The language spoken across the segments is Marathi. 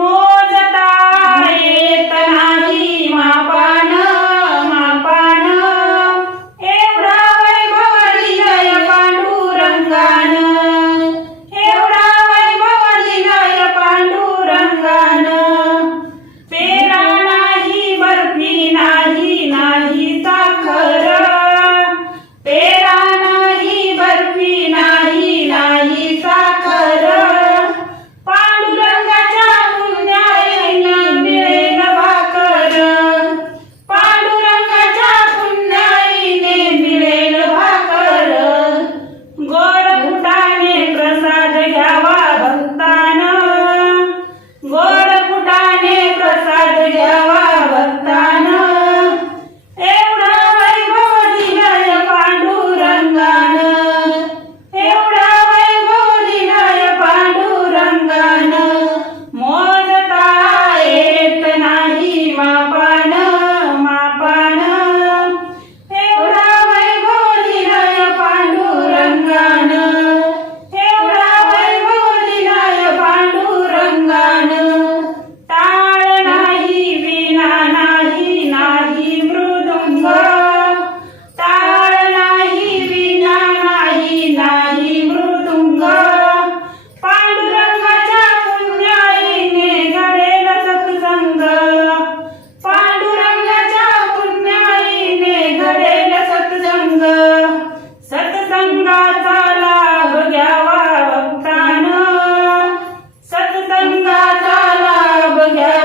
formosa tá. yeah.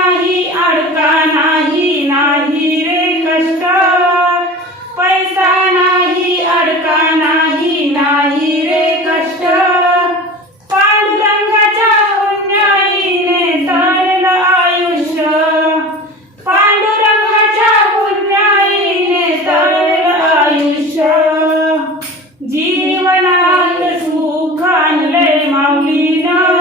नाही अडका नाही नाही रे कष्ट. पैसा नाही अडका नाही नाही रे कष्ट. पांडुरंगाच्या पुण्याईने तारलं आयुष्य. पांडुरंगाच्या पुण्याईने तारलं आयुष्य. जीवनात सुख आणले माऊलीनं.